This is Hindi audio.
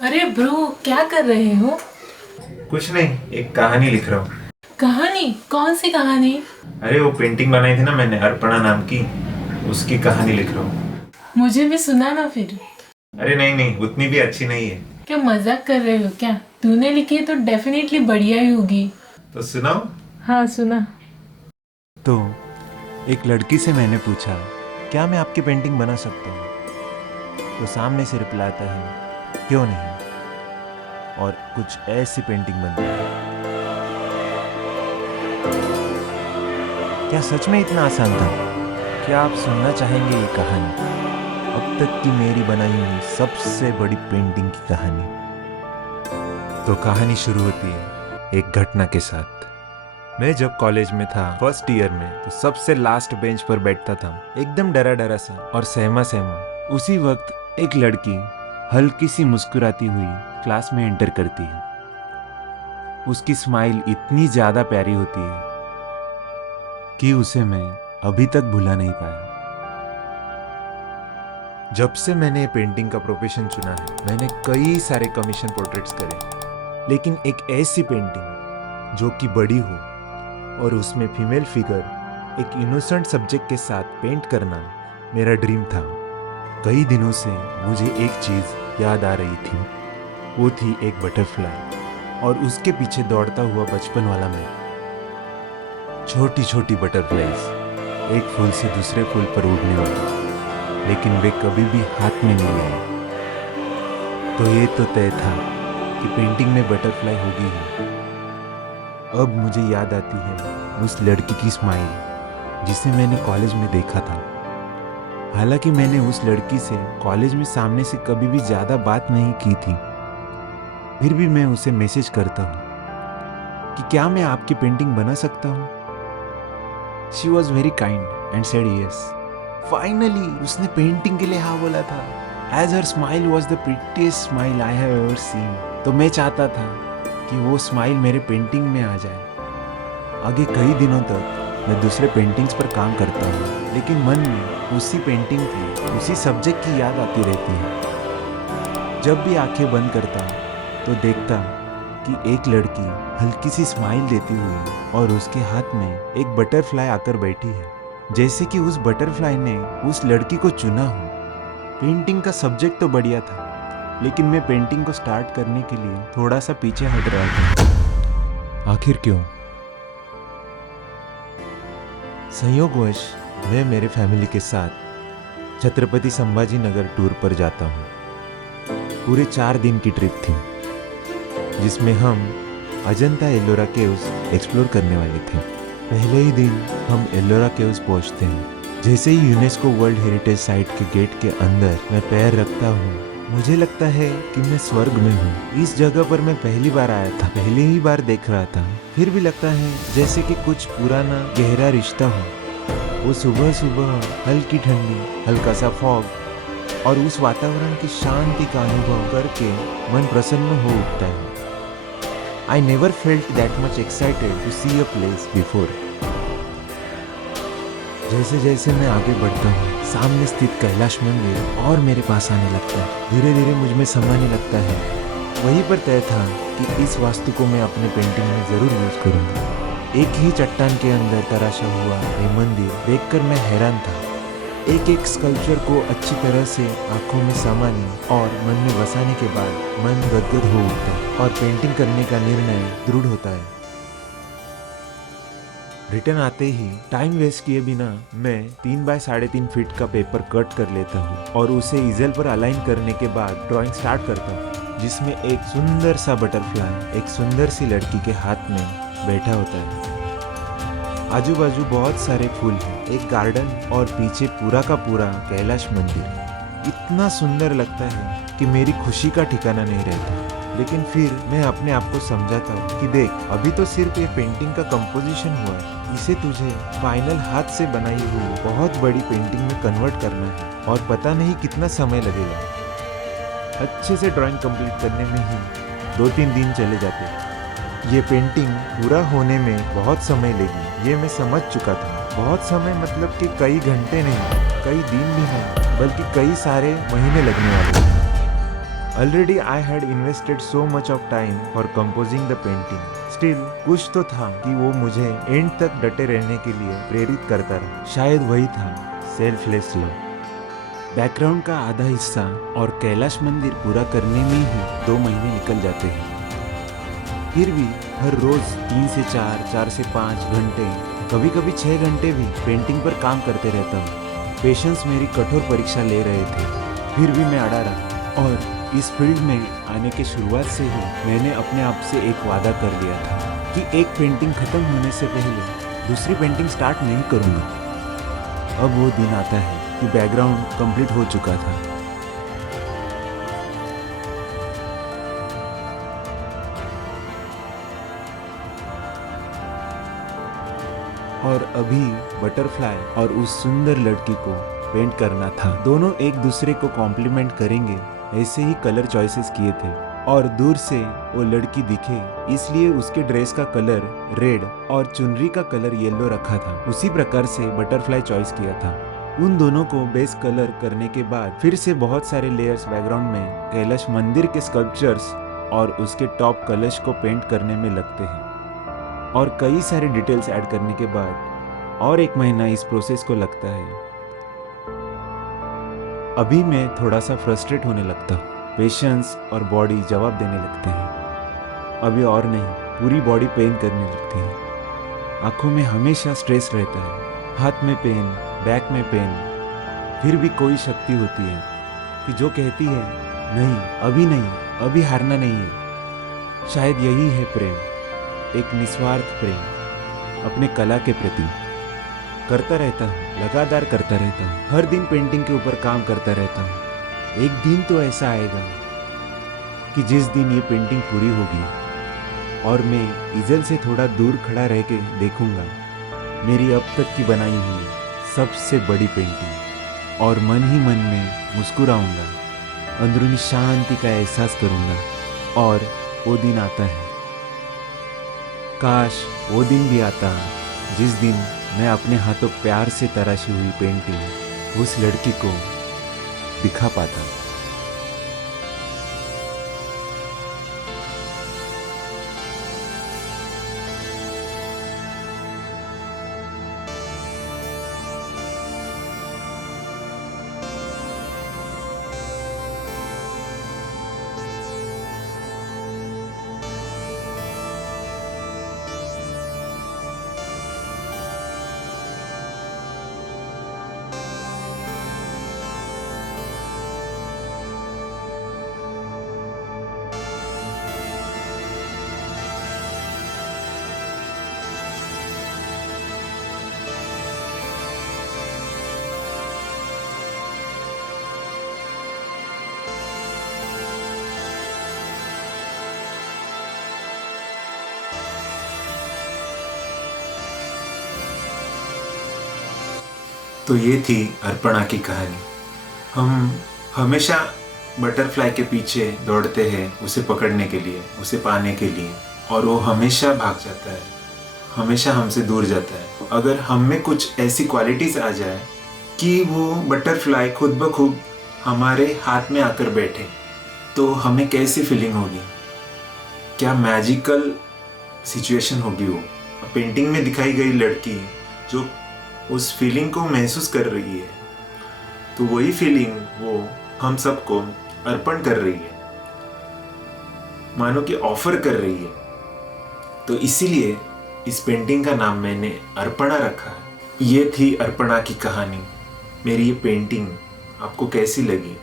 अरे ब्रो, क्या कर रहे हो? कुछ नहीं, एक कहानी लिख रहा हूँ। कहानी? कौन सी कहानी? अरे वो पेंटिंग बनाई थी ना मैंने, अर्पणा नाम की, उसकी कहानी लिख रहा हूँ। मुझे भी सुना ना फिर। अरे नहीं नहीं, उतनी भी अच्छी नहीं है। क्या मजाक कर रहे हो क्या? तूने लिखी है तो डेफिनेटली बढ़िया ही होगी। तो सुनाओ। हाँ, सुना। तो एक लड़की से मैंने पूछा, क्या मैं आपकी पेंटिंग बना सकता हूँ? तो सामने से रिप्लाई आता है, क्यों नहीं। और कुछ ऐसी पेंटिंग बनती है। क्या सच में इतना आसान था? क्या आप सुनना चाहेंगे ये कहानी, अब तक की मेरी बनाई हुई सबसे बड़ी पेंटिंग की कहानी? तो कहानी शुरू होती है एक घटना के साथ। मैं जब कॉलेज में था फर्स्ट ईयर में, तो सबसे लास्ट बेंच पर बैठता था, एकदम डरा डरा सा और सहमा सहमा। उसी वक्त एक लड़की हल्की सी मुस्कुराती हुई क्लास में एंटर करती है। उसकी स्माइल इतनी ज्यादा प्यारी होती है कि उसे मैं अभी तक भुला नहीं पाया। जब से मैंने पेंटिंग का प्रोफेशन चुना है, मैंने कई सारे कमीशन पोर्ट्रेट्स करे, लेकिन एक ऐसी पेंटिंग जो कि बड़ी हो और उसमें फीमेल फिगर एक इनोसेंट सब्जेक्ट के साथ पेंट करना मेरा ड्रीम था। कई दिनों से मुझे एक चीज़ याद आ रही थी, वो थी एक बटरफ्लाई और उसके पीछे दौड़ता हुआ बचपन वाला मैं। छोटी छोटी बटरफ्लाइज एक फूल से दूसरे फूल पर उड़ने वाली, लेकिन वे कभी भी हाथ में नहीं आए। तो ये तो तय था कि पेंटिंग में बटरफ्लाई होगी ही। अब मुझे याद आती है उस लड़की की स्माइल जिसे मैंने कॉलेज में देखा था। हालांकि मैंने उस लड़की से कॉलेज में सामने से कभी भी ज़्यादा बात नहीं की थी, फिर भी मैं उसे मैसेज करता हूँ कि क्या मैं आपकी पेंटिंग बना सकता हूँ। She was very kind and said yes. Finally उसने पेंटिंग के लिए हाँ बोला था। As her smile was the prettiest smile I have ever seen. तो मैं चाहता था कि वो स्माइल मेरे पेंटिंग में आ जाए। आगे कई दिनों तक मैं दूसरे पेंटिंग्स पर काम करता हूँ, लेकिन मन में उसी पेंटिंग की, उसी सब्जेक्ट की याद आती रहती है। जब भी आंखें बंद करता हूँ तो देखता कि एक लड़की हल्की सी स्माइल देती हुई और उसके हाथ में एक बटरफ्लाई आकर बैठी है, जैसे कि उस बटरफ्लाई ने उस लड़की को चुना हो। पेंटिंग का सब्जेक्ट तो बढ़िया था, लेकिन मैं पेंटिंग को स्टार्ट करने के लिए थोड़ा सा पीछे हट रहा था। आखिर क्यों? संयोगवश मैं मेरे फैमिली के साथ छत्रपति संभाजी नगर टूर पर जाता हूँ। पूरे 4 दिन की ट्रिप थी, जिसमें हम अजंता एलोरा केव्स एक्सप्लोर करने वाले थे। पहले ही दिन हम एलोरा केव्स पहुँचते हैं। जैसे ही यूनेस्को वर्ल्ड हेरिटेज साइट के गेट के अंदर मैं पैर रखता हूँ, मुझे लगता है कि मैं स्वर्ग में हूँ। इस जगह पर मैं पहली बार आया था, पहली ही बार देख रहा था, फिर भी लगता है जैसे कि कुछ पुराना गहरा रिश्ता हो। वो सुबह सुबह हल्की ठंडी, हल्का सा फॉग और उस वातावरण की शांति का अनुभव करके मन प्रसन्न हो उठता है। I never felt that much excited to see a place before. जैसे जैसे मैं आगे बढ़ता हूँ, सामने स्थित कैलाश मंदिर और मेरे पास आने लगता है। धीरे धीरे मुझ में समाने लगता है। वहीं पर तय था कि इस वास्तु को मैं अपने पेंटिंग में जरूर यूज करूँगा। एक ही चट्टान के अंदर तराशा हुआ ये मंदिर देखकर मैं हैरान था। एक एक स्कल्पचर को अच्छी तरह से आंखों में समाने और मन में बसाने के बाद मन गदगद हो उठता है और पेंटिंग करने का निर्णय दृढ़ होता है। रिटर्न आते ही टाइम वेस्ट किए बिना मैं 3 बाय 3.5 फीट का पेपर कट कर लेता हूँ और उसे इजल पर अलाइन करने के बाद ड्राइंग स्टार्ट करता हूँ, जिसमें एक सुंदर सा बटरफ्लाई एक सुंदर सी लड़की के हाथ में बैठा होता है। आजू बाजू बहुत सारे फूल हैं, एक गार्डन और पीछे पूरा का पूरा कैलाश मंदिर। इतना सुंदर लगता है कि मेरी खुशी का ठिकाना नहीं रहता। लेकिन फिर मैं अपने आप को समझाता हूँ कि देख, अभी तो सिर्फ ये पेंटिंग का कंपोजिशन हुआ है, इसे तुझे फाइनल हाथ से बनाई हुई बहुत बड़ी पेंटिंग में कन्वर्ट करना है और पता नहीं कितना समय लगेगा। अच्छे से ड्राइंग कंप्लीट करने में ही 2-3 दिन चले जाते हैं। ये पेंटिंग पूरा होने में बहुत समय लेगी, ये मैं समझ चुका था। बहुत समय मतलब कि कई घंटे नहीं, कई दिन भी नहीं, बल्कि कई सारे महीने लगने वाले हैं। Already I had invested so much of time for composing the painting. Still, कुछ तो था कि वो मुझे एंड तक डटे रहने के लिए प्रेरित करता रहा। शायद वही था सेल्फलेस लव। बैकग्राउंड का आधा हिस्सा और कैलाश मंदिर पूरा करने में ही 2 महीने निकल जाते हैं। फिर भी हर रोज 3 से 4, 4 से 5 घंटे, कभी कभी 6 घंटे भी पेंटिंग पर काम करते रहता हूँ। पेशेंस मेरी कठोर परीक्षा ले रहे थे, फिर भी मैं अड़ा रहा। और इस फील्ड में आने के शुरुआत से ही मैंने अपने आप से एक वादा कर लिया था कि एक पेंटिंग खत्म होने से पहले दूसरी पेंटिंग स्टार्ट नहीं करूँगा। अब वो दिन आता है कि बैकग्राउंड कंप्लीट हो चुका था। और अभी बटरफ्लाई और उस सुंदर लड़की को पेंट करना था। दोनों एक दूसरे को कॉम्प्लीमेंट करेंगे, ऐसे ही कलर चॉइसेस किए थे। और दूर से वो लड़की दिखे इसलिए उसके ड्रेस का कलर रेड और चुनरी का कलर येलो रखा था। उसी प्रकार से बटरफ्लाई चॉइस किया था। उन दोनों को बेस कलर करने के बाद फिर से बहुत सारे लेयर्स बैकग्राउंड में कैलाश मंदिर के स्कल्पचर्स और उसके टॉप कलश को पेंट करने में लगते हैं। और कई सारे डिटेल्स ऐड करने के बाद और 1 महीना इस प्रोसेस को लगता है। अभी मैं थोड़ा सा फ्रस्ट्रेट होने लगता हूँ। पेशेंस और बॉडी जवाब देने लगते हैं। अभी और नहीं, पूरी बॉडी पेन करने लगती है। आंखों में हमेशा स्ट्रेस रहता है, हाथ में पेन, बैक में पेन। फिर भी कोई शक्ति होती है कि जो कहती है नहीं, अभी नहीं, अभी हारना नहीं है। शायद यही है प्रेम, एक निस्वार्थ प्रेम अपने कला के प्रति। करता रहता हूँ, लगातार करता रहता हूँ। हर दिन पेंटिंग के ऊपर काम करता रहता हूँ। एक दिन तो ऐसा आएगा कि जिस दिन ये पेंटिंग पूरी होगी और मैं इजल से थोड़ा दूर खड़ा रह के देखूंगा मेरी अब तक की बनाई हुई सबसे बड़ी पेंटिंग, और मन ही मन में मुस्कुराऊंगा, अंदरूनी शांति का एहसास करूंगा। और वो दिन आता है, काश वो दिन भी आता जिस दिन मैं अपने हाथों प्यार से तराशी हुई पेंटिंग उस लड़की को दिखा पाता। तो ये थी अर्पणा की कहानी। हम हमेशा बटरफ्लाई के पीछे दौड़ते हैं उसे पकड़ने के लिए, उसे पाने के लिए, और वो हमेशा भाग जाता है, हमेशा हमसे दूर जाता है। अगर हम में कुछ ऐसी क्वालिटीज आ जाए कि वो बटरफ्लाई खुद ब खुद हमारे हाथ में आकर बैठे, तो हमें कैसी फीलिंग होगी, क्या मैजिकल सिचुएशन होगी। वो पेंटिंग में दिखाई गई लड़की जो उस फीलिंग को महसूस कर रही है, तो वही फीलिंग वो हम सबको अर्पण कर रही है, मानो कि ऑफर कर रही है। तो इसीलिए इस पेंटिंग का नाम मैंने अर्पणा रखा है। ये थी अर्पणा की कहानी। मेरी ये पेंटिंग आपको कैसी लगी?